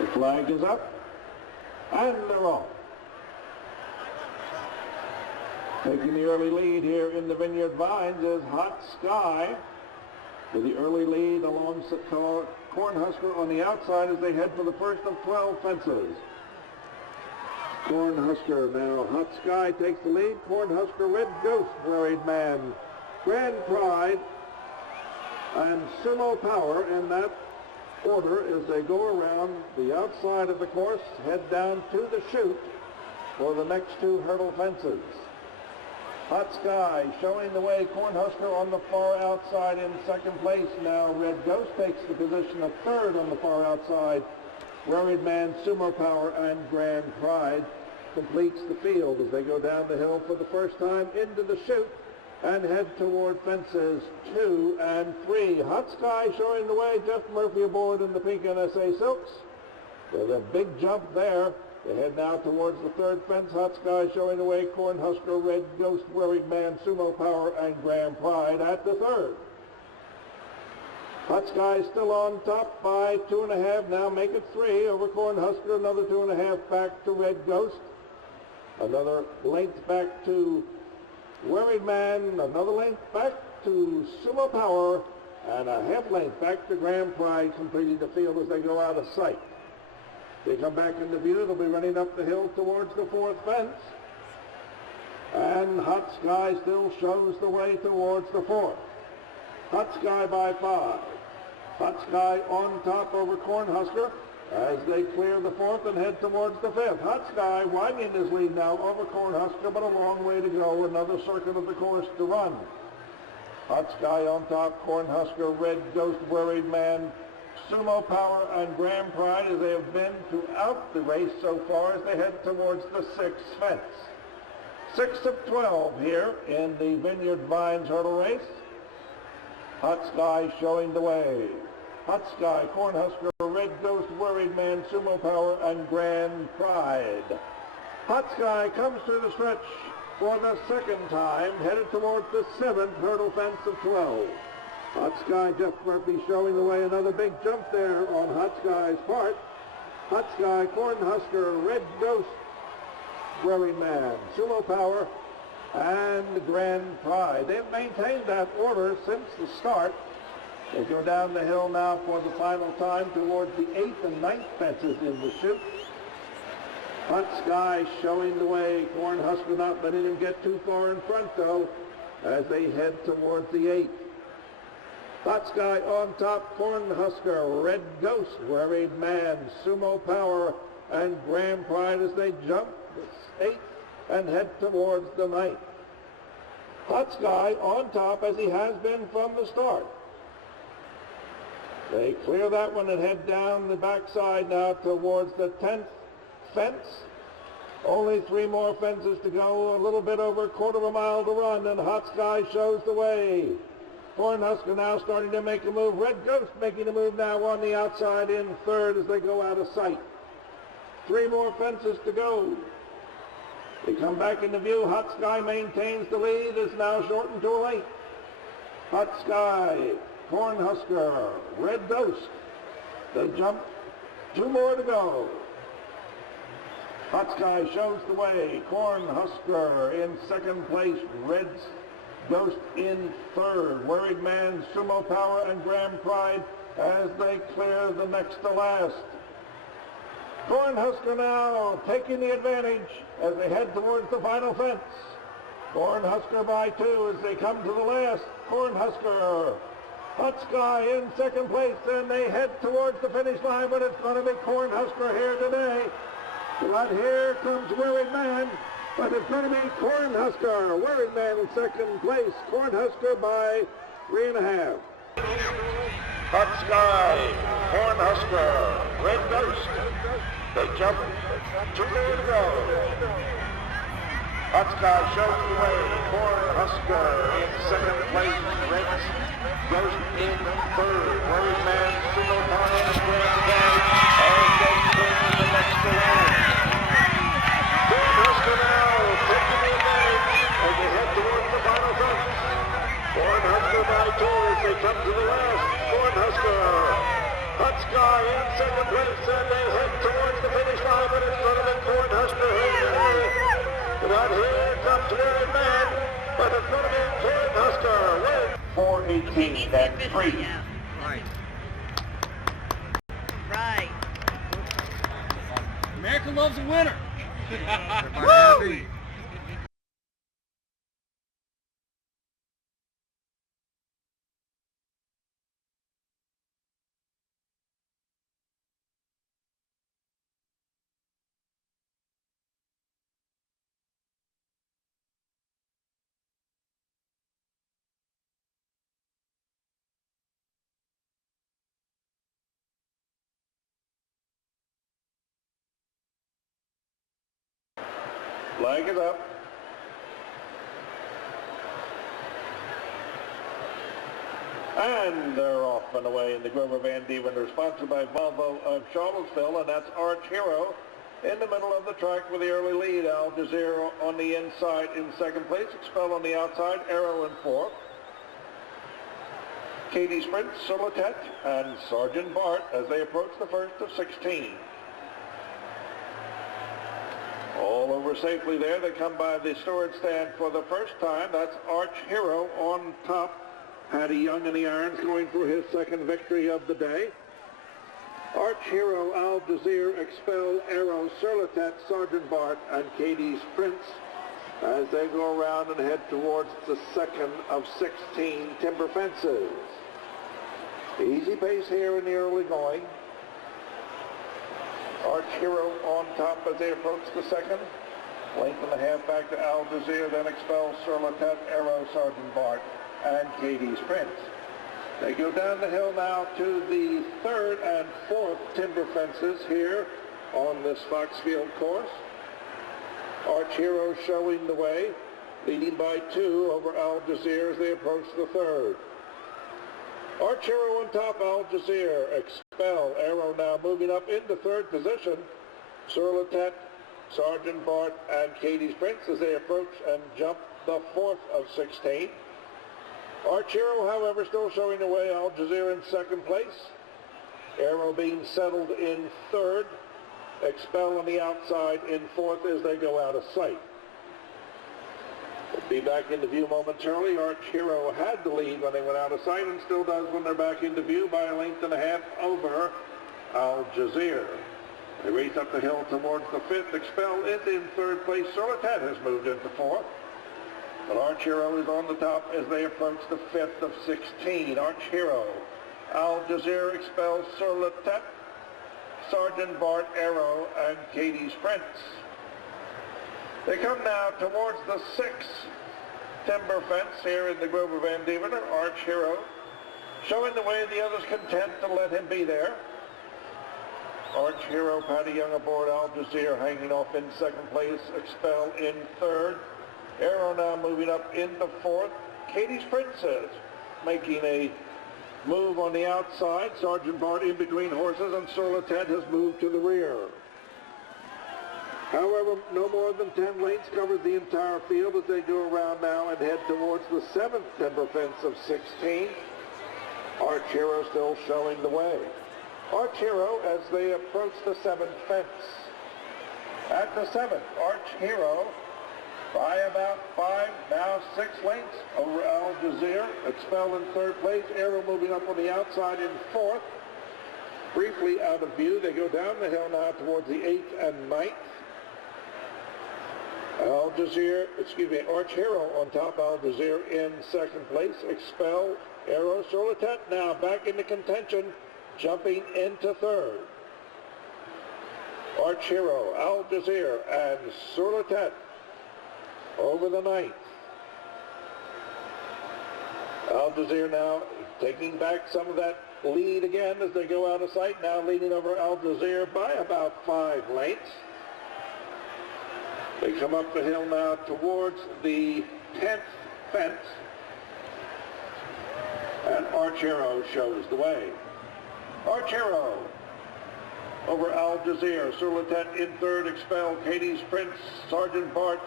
The flag is up, and they're off. Taking the early lead here in the Vineyard Vines is Hot Sky, with the early lead along Cornhusker on the outside as they head for the first of 12 fences. Cornhusker now. Hot Sky takes the lead. Cornhusker, Red Ghost, Worried Man, Grand Pride, and Sumo Power in that order as they go around the outside of the course, head down to the chute for the next two hurdle fences. Hot Sky showing the way. Cornhusker on the far outside in second place. Now Red Ghost takes the position of third on the far outside. Worried Man, Sumo Power, and Grand Pride completes the field as they go down the hill for the first time into the chute and head toward fences 2 and 3. Hot Sky showing the way. Jeff Murphy aboard in the pink NSA Silks. With a big jump there. They head now towards the third fence. Hot Sky showing the way. Cornhusker, Red Ghost, Worried Man, Sumo Power, and Grand Pride at the third. Hot Sky still on top by 2.5. Now make it 3 over Cornhusker. Another 2.5 back to Red Ghost. Another length back to Worried Man. Another length back to Sumo Power. And a half length back to Grand Pride, completing the field as they go out of sight. They come back into view. They'll be running up the hill towards the fourth fence. And Hot Sky still shows the way towards the fourth. Hot Sky by 5. Hot Sky on top over Cornhusker as they clear the fourth and head towards the fifth. Hot Sky widening his lead now over Cornhusker, but a long way to go. Another circuit of the course to run. Hot Sky on top, Cornhusker, Red Ghost, Worried Man, Sumo Power, and Grand Pride as they have been throughout the race so far as they head towards the sixth fence. 6 of 12 here in the Vineyard Vines hurdle race. Hot Sky showing the way. Hot Sky, Cornhusker, Red Ghost, Worried Man, Sumo Power, and Grand Pride. Hot Sky comes through the stretch for the second time, headed towards the 7th hurdle fence of 12. Hot Sky, Jeff Murphy showing the way. Another big jump there on Hot Sky's part. Hot Sky, Cornhusker, Red Ghost, Worried Man, Sumo Power, and Grand Pride. They've maintained that order since the start. They go down the hill now for the final time towards the 8th and 9th fences in the chute. Hot Sky showing the way. Cornhusker not letting him get too far in front, though, as they head towards the 8th. Hot Sky on top, Cornhusker, Red Ghost, Worried Man, Sumo Power, and Grand Pride as they jump the 8th and head towards the 9th. Hot Sky on top as he has been from the start. They clear that one and head down the backside now towards the 10th fence. Only 3 more fences to go, a little bit over a quarter of a mile to run, and Hot Sky shows the way. Cornhusker now starting to make a move. Red Ghost making a move now on the outside in third as they go out of sight. 3 more fences to go. They come back into view. Hot Sky maintains the lead. It's now shortened to a length. Hot Sky, Cornhusker, Red Ghost. They jump. 2 more to go. Hot Sky shows the way. Cornhusker in second place. Red Ghost in third. Worried Man, Sumo Power, and Grand Pride as they clear the next to last. Cornhusker now taking the advantage as they head towards the final fence. Cornhusker by 2 as they come to the last. Cornhusker, Hot Sky in second place, and they head towards the finish line, but it's going to be Cornhusker here today. But here comes Worried Man. But it's going to be Cornhusker, Worried Man in second place. Cornhusker by 3.5. Hot Sky, Cornhusker, Red Ghost. They jump. 2 more to go. Hot Sky shows the way. Cornhusker in second place. Red Ghost in third. Worried Man, Sumo Power, and Grand Pride as they clear the next to last. Cornhusker now taking the advantage as they head towards the final fence. Cornhusker by 2 as they come to the last. Cornhusker, Hot Sky in second place, and they head in front of him, Cornhusker. But here comes Wearing Man, but in front of him, Cornhusker. 4:18, that's 3. Right. America loves a winner. Woo! Flag is up. And they're off and away in the Grover Vandevender, sponsored by Volvo of Charlottesville, and that's Arch Hero in the middle of the track with the early lead. Al Jazeera on the inside in second place, Expel on the outside, Arrow in fourth. Katie Sprint, Solotet, and Sergeant Bart as they approach the first of 16. All over safely there. They come by the storage stand for the first time. That's Arch Hero on top. Paddy Young in the irons going for his second victory of the day. Arch Hero, Al Jazeera, Expel, Arrow, Surlatet, Sergeant Bart, and Katie's Prince as they go around and head towards the second of 16 timber fences. Easy pace here in the early going. Arch Hero on top as they approach the second. Length and a half back to Al Jazeera, then Expel, Surlatet, Arrow, Sergeant Bart, and Katie's Prince. They go down the hill now to the third and fourth timber fences here on this Foxfield course. Arch Hero showing the way, leading by 2 over Al Jazeera as they approach the third. Arch Hero on top, Al Jazeera, Expel, Arrow now moving up into third position. Surlatet, Sergeant Bart, and Katie's Prince as they approach and jump the fourth of 16. Arch Hero, however, still showing the way. Al Jazeera in second place. Arrow being settled in third. Expel on the outside in fourth as they go out of sight. We'll be back into view momentarily. Arch Hero had the lead when they went out of sight and still does when they're back into view by a length and a half over Al Jazeera. They race up the hill towards the fifth. Expel is in third place. Surlatet has moved into fourth. But Arch Hero is on the top as they approach the fifth of 16. Arch Hero, Al Jazeera, Expel, Surlatet, Sergeant Bart, Arrow, and Katie's Prince. They come now towards the sixth timber fence here in the Grover Vandevender. Arch Hero showing the way, the others content to let him be there. Arch Hero, Paddy Young aboard, Al Jazeera hanging off in second place, Expel in third. Arrow now moving up into fourth. Katie's Princess making a move on the outside. Sergeant Bart in between horses, and Surlatet has moved to the rear. However, no more than 10 lengths covers the entire field as they go around now and head towards the seventh timber fence of 16. Arch Hero still showing the way. Arch Hero as they approach the seventh fence. At the seventh, Arch Hero by about 5, now 6 lengths over Al Jazeera. Expel in third place. Arrow moving up on the outside in fourth. Briefly out of view. They go down the hill now towards the 8th and 9th. Arch Hero on top, Al Jazeera in second place. Expel, Arrow, Surlatet now back into contention, jumping into third. Arch Hero, Al Jazeera, and Surlatet over the 9th. Al Jazeera now taking back some of that lead again as they go out of sight, now leading over Al Jazeera by about 5 lengths. They come up the hill now towards the 10th fence, and Arch Hero shows the way. Arch Hero over Al Jazeera, Surlatet in third, Expel, Katie's Prince, Sergeant Bart,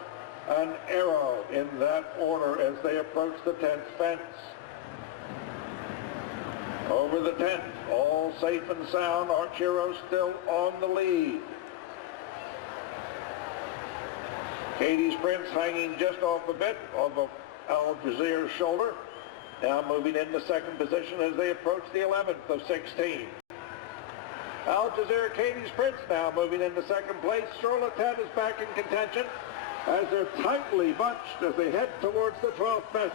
and Arrow in that order as they approach the 10th fence. Over the 10th, all safe and sound, Arch Hero still on the lead. Katie's Prince hanging just off a bit of Al Jazeera's shoulder. Now moving into second position as they approach the 11th of 16. Al Jazeera, Katie's Prince now moving into second place. Charlottesville is back in contention as they're tightly bunched as they head towards the 12th fence.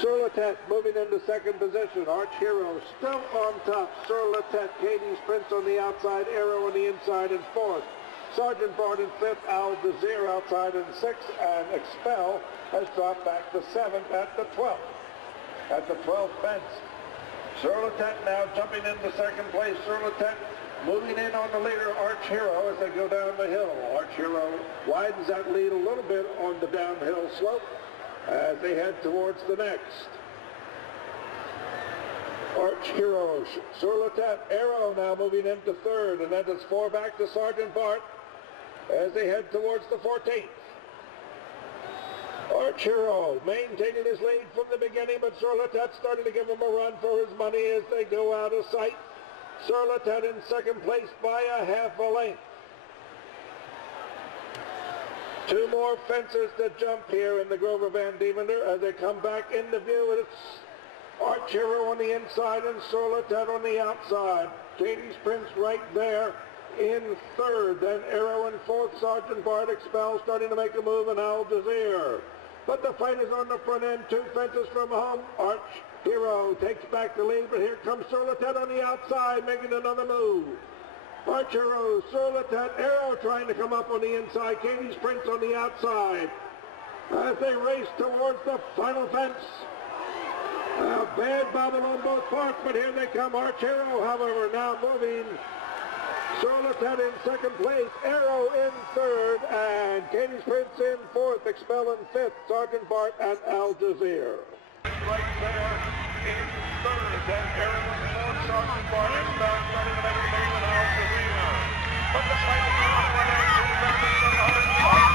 Charlottesville moving into second position. Arch Hero still on top. Charlottesville, Katie's Prince on the outside, Arrow on the inside in fourth. Sergeant Bard in fifth, Al Jazeera outside in sixth, and Expel has dropped back to seventh at the 12th. At the 12th fence. Charlottesville now jumping into second place. Charlottesville moving in on the leader, Arch Hero, as they go down the hill. Arch Hero widens that lead a little bit on the downhill slope as they head towards the next. Arch Hero, Charlottesville, Arrow now moving into third, and then it's four back to Sergeant Bart as they head towards the 14th. Arch Hero maintaining his lead from the beginning, but Charlottesville starting to give him a run for his money as they go out of sight. Charlottesville in second place by a half a length. Two more fences to jump here in the Grover Vandevender as they come back into view. It's Arch Hero on the inside and Charlottesville on the outside. Katie's Prince right there in third. Then Arrow in fourth. Sergeant Bart Expel starting to make a move in Al Jazeera. But the fight is on the front end. Two fences from home. Arch Hero takes back the lead, but here comes Charlottesville on the outside making another move. Arch Hero, Charlottesville, Arrow trying to come up on the inside. Katie's Prince on the outside as they race towards the final fence. A bad bobble on both parts, but here they come. Arch Hero, however, now moving. Charlottesville in second place, Arrow in third, and Katie's Prince in fourth, Expel in fifth, Sergeant Bart and Al Jazeera. Right there in third, then Arrow in fourth, Sergeant Bart, Expel starting to make a move in Al Jazeera. But the fight is on the way to the back of the hard spot.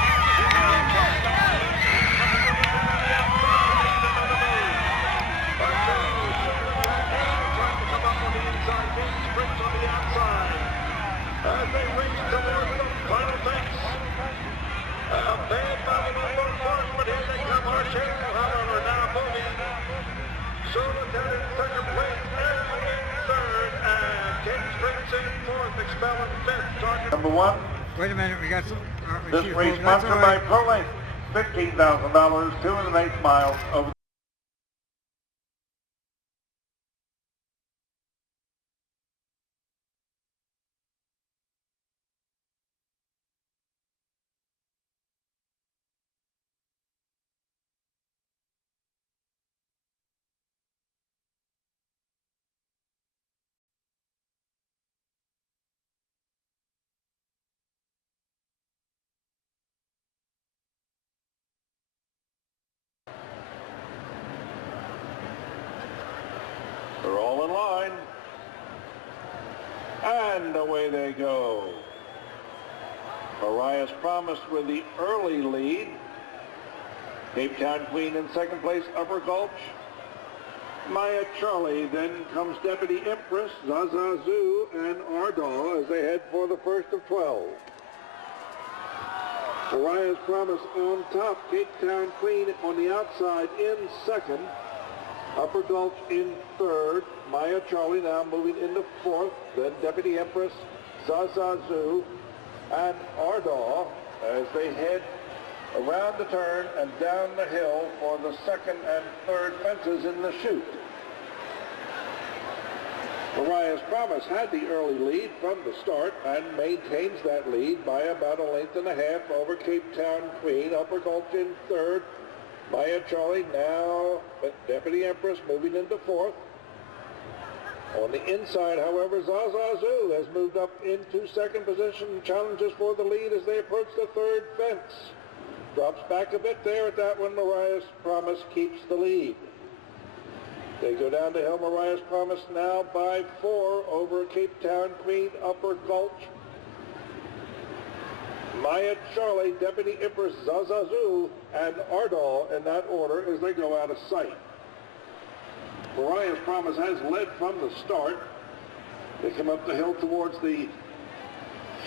Katie's Prince on the outside. As they race towards the final fence. A bad bobble on both parts, but here they come. Arch Hero, however, now moving. Charlottesville in second place, Arrow in third, and Katie's Prince in fourth, Expel in fifth. Sergeant number one. Wait a minute, we got some... This race sponsored by ProLink, $15,000, 2 1/8 miles over. They're all in line. And away they go. Mariah's Promise with the early lead. Cape Town Queen in second place, Upper Gulch. Maya Charlie, then comes Deputy Empress, Zaza Zoo, and Ardal as they head for the first of 12. Mariah's Promise on top, Cape Town Queen on the outside in second. Upper Gulch in third. Maya Charlie now moving into fourth. Then Deputy Empress, Zaza Zoo, and Ardal as they head around the turn and down the hill for the second and third fences in the chute. Mariah's Promise had the early lead from the start and maintains that lead by about a length and a half over Cape Town Queen. Upper Gulch in third. Maya Charlie now, Deputy Empress moving into fourth. On the inside, however, Zaza Zoo has moved up into second position and challenges for the lead as they approach the third fence. Drops back a bit there at that one. Mariah's Promise keeps the lead. They go down to hill. Mariah's Promise now by 4 over Cape Town Queen, Upper Gulch. Maya Charlie, Deputy Empress, Zaza Zoo, and Ardal in that order as they go out of sight. Mariah's Promise has led from the start. They come up the hill towards the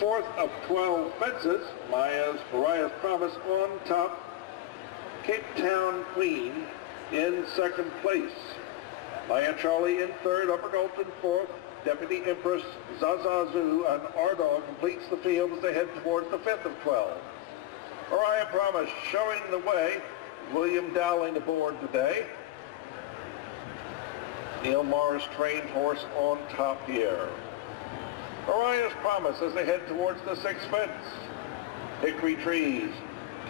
fourth of 12 fences, Mariah's Promise on top, Cape Town Queen in second place. Maya Charlie in third, Upper Gulch in fourth, Deputy Empress, Zazazu, and Ardagh completes the field as they head towards the fifth of 12. Mariah Promise showing the way, William Dowling aboard today. Neil Morris trained horse on top here. Mariah's Promise as they head towards the sixth fence. Hickory Trees,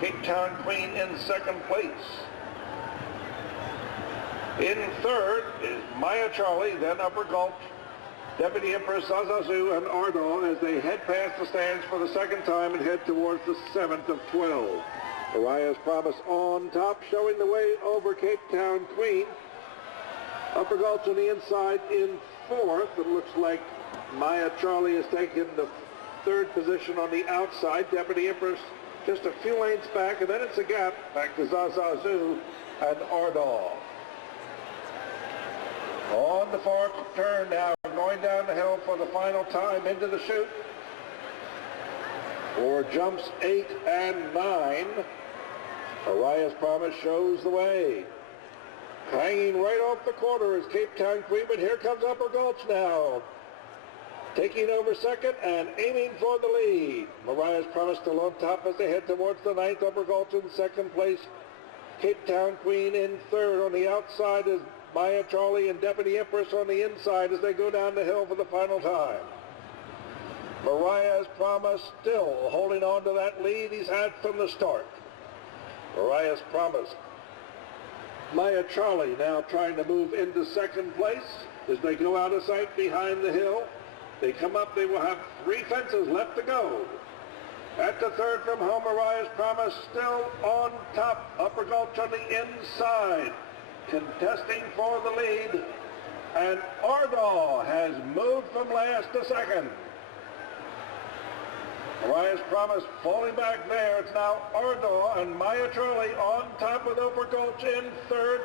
Cape Town Queen in second place. In third is Maya Charlie, then Upper Gulch, Deputy Empress, Zazazu, and Ardagh as they head past the stands for the second time and head towards the seventh of 12. Mariah's Promise on top, showing the way over Cape Town Queen. Upper Gulch on the inside in fourth. It looks like Maya Charlie has taken the third position on the outside. Deputy Empress just a few lanes back, and then it's a gap back to Zazazu and Ardagh. On the fourth turn now, going down the hill for the final time into the chute. For jumps 8 and 9, Mariah's Promise shows the way. Hanging right off the quarter is Cape Town Queen, but here comes Upper Gulch now. Taking over second and aiming for the lead. Mariah's Promise still on top as they head towards the ninth. Upper Gulch in second place. Cape Town Queen in third. On the outside is Maya Charlie and Deputy Empress on the inside as they go down the hill for the final time. Mariah's Promise still holding on to that lead he's had from the start. Mariah's Promise. Maya Charlie now trying to move into second place as they go out of sight behind the hill. They come up, they will have 3 fences left to go. At the third from home, Mariah's Promise still on top. Upper Gulch on the inside, contesting for the lead. And Ardagh has moved from last to second. Mariah's Promise falling back there. It's now Ardagh and Maya Charlie on top with Upper Gulch in third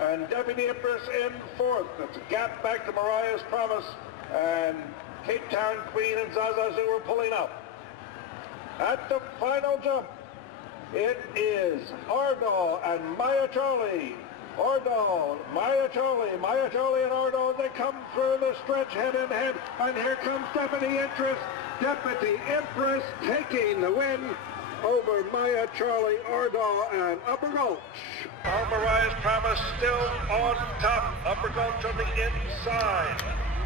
and Deputy Empress in fourth. It's a gap back to Mariah's Promise, and Cape Town Queen and Zazazu are pulling up. At the final jump, it is Ardagh and Maya Charlie. Ardagh, Maya Charlie and Ardagh, they come through the stretch head in head, and here comes Deputy Empress taking the win over Maya Charlie, Ardagh, and Upper Gulch. Mariah's Promise still on top. Upper Gulch on the inside,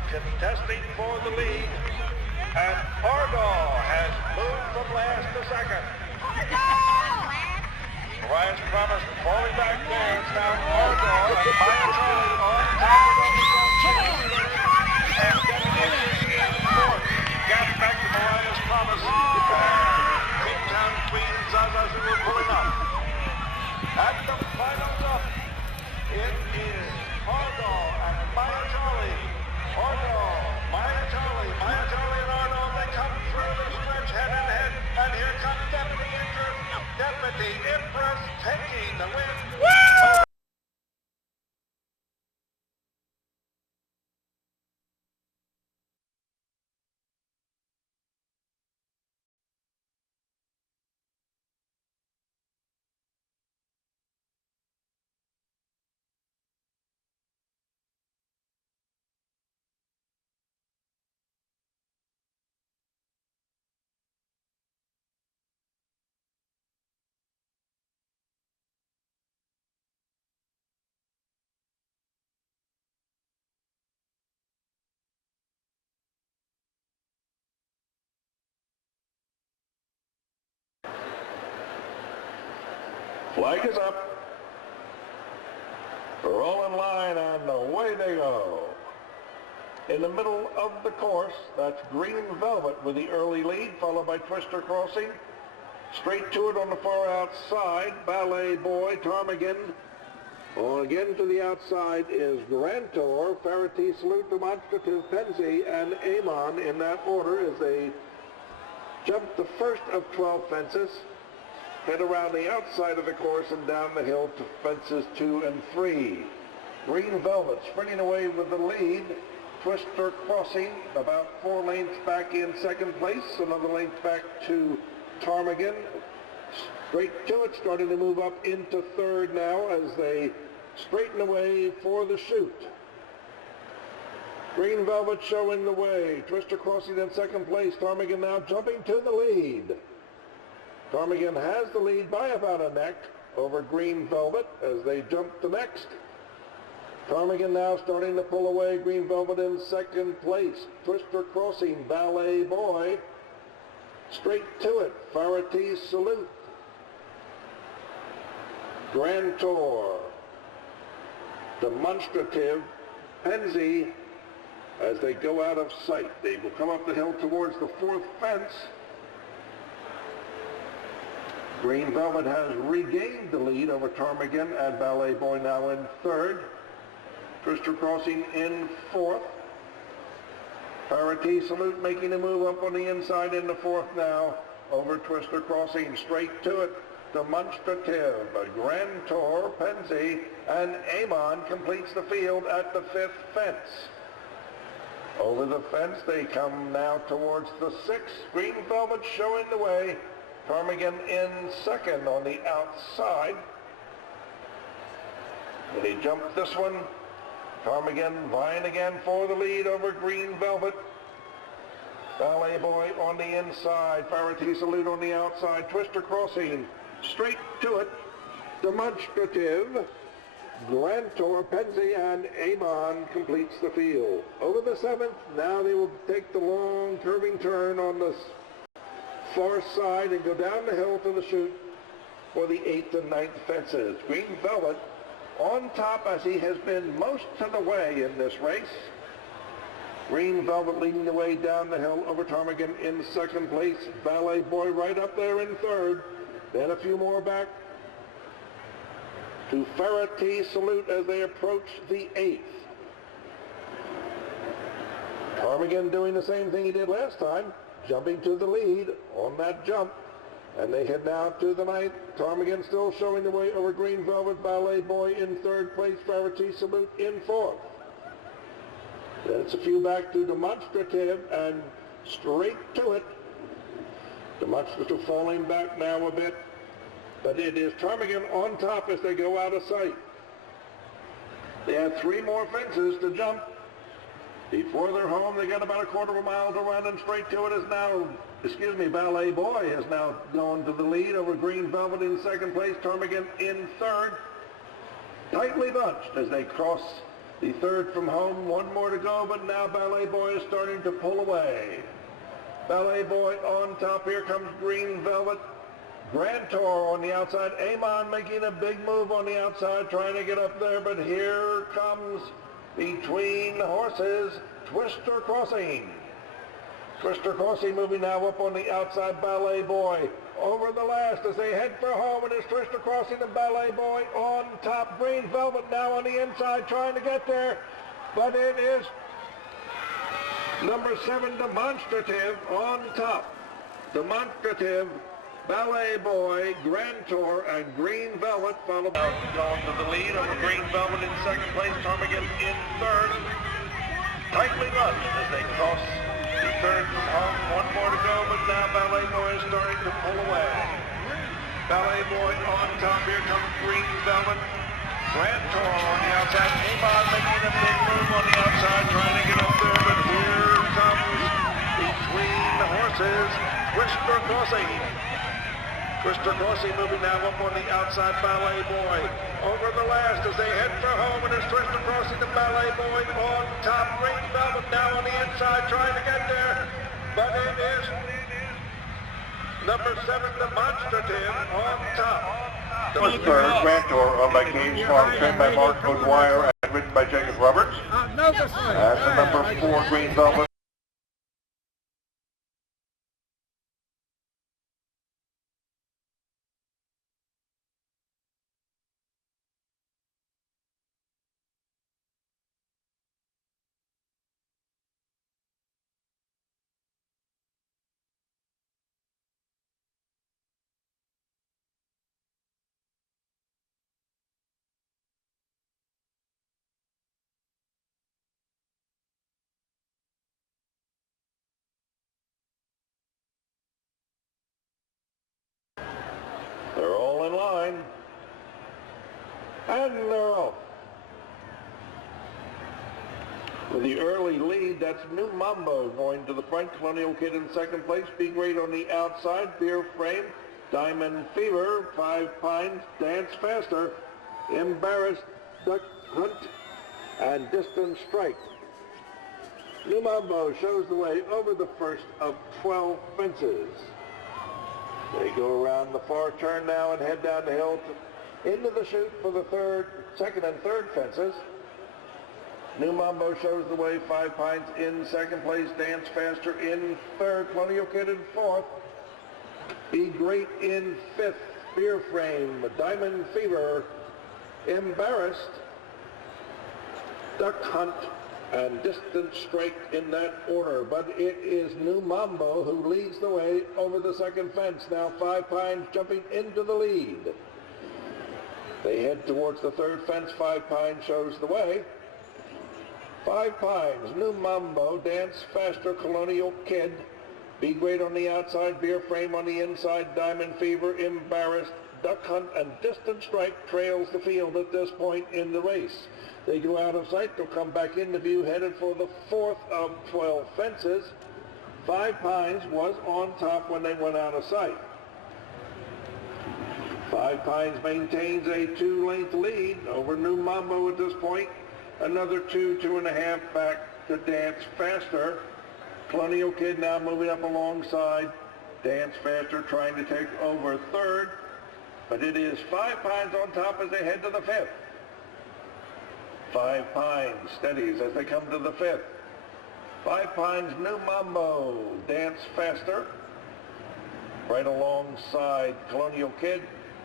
contesting for the lead, and Ardagh has moved from last to second. Mariah's Promise falling back there. It's now Ardagh and Maya Charlie on top of Upper Gulch and Deputy Empress in fourth. Gap back to Mariah's Promise. Cape Town Queen and Zazazu are pulling up. At the final jump, it is Ardagh and Maya Charlie. Ardagh, Maya Charlie and Ardagh, they come through the stretch head and head, and here comes Deputy Empress taking the win. Woo! Flag is up. We're all in line and away they go. In the middle of the course, that's Green Velvet with the early lead, followed by Twister Crossing. Straight to it on the far outside, Ballet Boy, Ptarmigan. Again to the outside is Grantor, Ferretti, Salute, Demonstrative, Penzi, and Amon in that order as they jump the first of 12 fences. Head around the outside of the course and down the hill to fences 2 and 3. Green Velvet sprinting away with the lead. Twister Crossing, about 4 lengths back in second place, another length back to Ptarmigan. Straight to it, starting to move up into third now as they straighten away for the chute. Green Velvet showing the way. Twister Crossing in second place. Ptarmigan now jumping to the lead. Ptarmigan has the lead by about a neck over Green Velvet as they jump the next. Ptarmigan now starting to pull away. Green Velvet in second place. Twister Crossing, Ballet Boy. Straight to it, Faratee's Salute. Grand Tour, Demonstrative, Penzi, as they go out of sight. They will come up the hill towards the fourth fence. Green Velvet has regained the lead over Ptarmigan and Ballet Boy now in third. Twister Crossing in fourth. Faratee Salute making a move up on the inside in the fourth now over Twister Crossing. Straight to it, Demonstrative, Grand Tour, Penzi, and Amon completes the field at the fifth fence. Over the fence they come now towards the sixth. Green Velvet showing the way. Ptarmigan in second on the outside. They jump this one. Ptarmigan vying again for the lead over Green Velvet. Ballet Boy on the inside. Faratee Salute on the outside. Twister Crossing straight to it. Demonstrative, Grand Tour, Penzi, and Amon completes the field. Over the seventh, now they will take the long curving turn on the far side and go down the hill to the chute for the eighth and ninth fences. Green Velvet on top as he has been most of the way in this race. Green Velvet leading the way down the hill over Ptarmigan in second place. Ballet Boy right up there in third. Then a few more back to Faratee Salute as they approach the eighth. Ptarmigan doing the same thing he did last time, jumping to the lead on that jump. And they head now to the ninth. Ptarmigan still showing the way over Green Velvet. Ballet Boy in third place. Faratee Salute in fourth. Then it's a few back to Demonstrative and straight to it. Demonstrative falling back now a bit. But it is Ptarmigan on top as they go out of sight. They have 3 more fences to jump. Before they're home, they got about a quarter of a mile to run, and straight to it is now, Ballet Boy is now going to the lead over Green Velvet in second place. Ptarmigan in third. Tightly bunched as they cross the third from home. 1 more to go, but now Ballet Boy is starting to pull away. Ballet Boy on top. Here comes Green Velvet. Grand Tour on the outside. Amon making a big move on the outside, trying to get up there, but here comes between the horses, Twister Crossing. Twister Crossing moving now up on the outside. Ballet Boy over the last as they head for home, and it's Twister Crossing and Ballet Boy on top. Green Velvet now on the inside trying to get there, but it is number 7, Demonstrative, on top. Demonstrative, Ballet Boy, Grand Tour, and Green Velvet follow. Going to the lead over Green Velvet in second place. Ptarmigan in third. Tightly bunched as they cross the third from home. 1 more to go, but now Ballet Boy is starting to pull away. Ballet Boy on top. Here comes Green Velvet. Grand Tour on the outside. Amon making a big move on the outside, trying to get up there, but here comes between the horses, Twister Crossing. Twister Crossing moving now up on the outside. Ballet Boy over the last as they head for home, and it's Twister Crossing and Ballet Boy on top. Green Velvet now on the inside trying to get there, but it is number 7, Demonstrative, on top. Third, Grand Tour, owned by Cage Farm, trained by Mark O'Dwyer and written by Jacob Roberts. And the number 4, Green Velvet. all in line. And they're off. With the early lead, that's New Mambo going to the front. Colonial Kid in second place. Be Great on the outside. Beer Frame. Diamond Fever. 5 Pines. Dance Faster. Embarrassed. Duck Hunt. And Distant Strike. New Mambo shows the way over the first of 12 fences. They go around the far turn now and head down the hill into the chute for the second and third fences. New Mambo shows the way. 5 Pines in second place. Dance Faster in third. Colonial Kid in fourth. Be Great in fifth. Beer Frame. Diamond Fever. Embarrassed. Duck Hunt. And Distant Strike in that order. But it is New Mambo who leads the way over the second fence. Now 5 Pines jumping into the lead. They head towards the third fence. 5 Pines shows the way. 5 Pines, New Mambo, Dance Faster, Colonial Kid, Be Great on the outside, Beer Frame on the inside, Diamond Fever, Embarrassed, Duck Hunt, and Distant Strike trails the field at this point in the race. They go out of sight. They'll come back into view, headed for the fourth of 12 fences. 5 Pines was on top when they went out of sight. 5 Pines maintains a 2-length lead over New Mambo at this point. Another 2.5 back to Dance Faster. Colonial Kid now moving up alongside. Dance Faster trying to take over third. But it is 5 Pines on top as they head to the fifth. 5 Pines steadies as they come to the fifth. 5 Pines, New Mambo, Dance Faster. Right alongside Colonial Kid.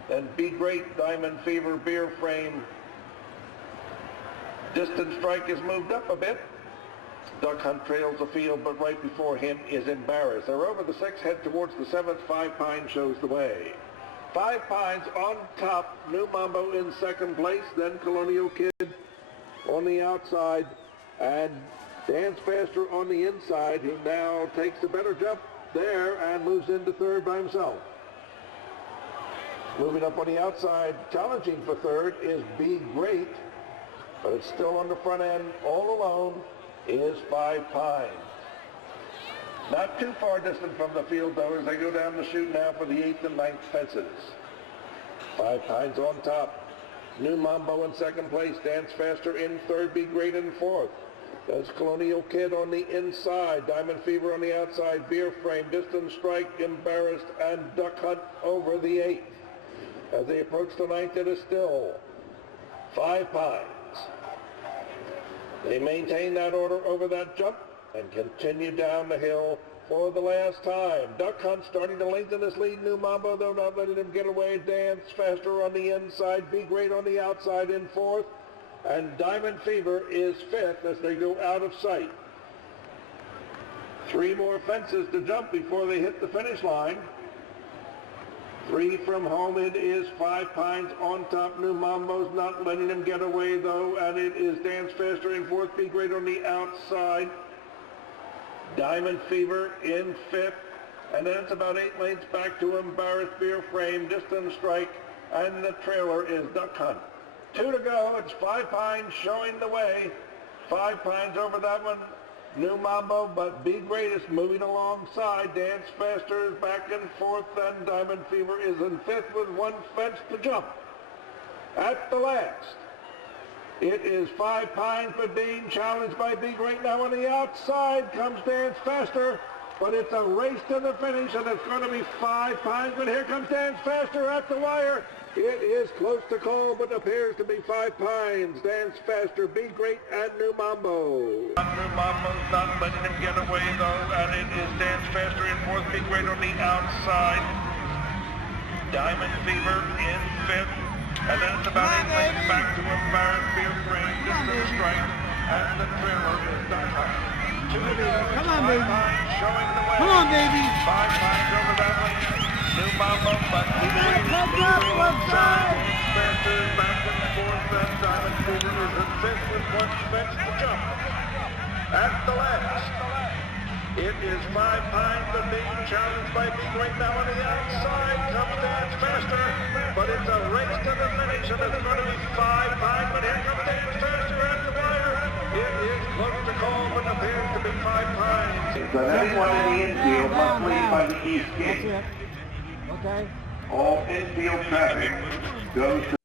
Then Be Great, Diamond Fever, Beer Frame. Distant Strike has moved up a bit. Duck Hunt trails the field, but right before him is Embarrassed. They're over the sixth, head towards the seventh. 5 Pines shows the way. 5 Pines on top, New Mambo in second place, then Colonial Kid on the outside, and Dance Faster on the inside, who now takes a better jump there and moves into third by himself. Moving up on the outside, challenging for third is Be Great, but it's still on the front end, all alone, is 5 Pines. Not too far distant from the field, though, as they go down the chute now for the 8th and 9th fences. 5 Pines on top. New Mambo in second place. Dance Faster in third. Be Great in fourth. There's Colonial Kid on the inside. Diamond Fever on the outside. Beer Frame, Distant Strike, Embarrassed, and Duck Hunt over the 8th. As they approach the 9th, it is still 5 Pines. They maintain that order over that jump and continue down the hill for the last time. Duck Hunt starting to lengthen his lead. New Mambo, though, not letting him get away. Dance Faster on the inside. Be Great on the outside in fourth. And Diamond Fever is fifth as they go out of sight. 3 more fences to jump before they hit the finish line. 3 from home, it is 5 Pines on top. New Mambo's not letting him get away, though, and it is Dance Faster in fourth. Be Great on the outside. Diamond Fever in fifth, and then it's about 8 lengths back to Embarrassed, Beer Frame, Distant Strike, and the trailer is Duck Hunt. 2 to go. It's 5 Pines showing the way. 5 Pines over that one. New Mambo, but Be Great is moving alongside. Dance Faster is back in fourth, and Diamond Fever is in fifth with 1 fence to jump. At the last, it is 5 Pines, but being challenged by Be Great. Now on the outside comes Dance Faster, but it's a race to the finish, and it's going to be 5 Pines, but here comes Dance Faster at the wire. It is close to call, but appears to be 5 Pines, Dance Faster, Be Great, and New Mambo. New Mambo's not letting him get away, though, and it is Dance Faster in fourth. Be Great on the outside. Diamond Fever in fifth. And then it's about 8 lengths back to Embarrassed, Beer Frame, Distant Strike, and the trailer is Duck Hunt. 2 to go. Come on, baby. Showing the way. Come on, baby. 5 Pines over that one. New Mambo, but Be Great is moving alongside. Faster is back in fourth, and Diamond Fever is in fifth with 1 fence to jump. At the last, it is 5 Pines, but being challenged by Big Ring now on the outside. Comes Dance Faster, but it's a race to the finish, and it's going to be 5 times. But here comes Dance Faster at the wire. It is close to call, but appears to be 5 times. So that's one in the infield, must lead by the East Gate. Okay. All infield traffic goes to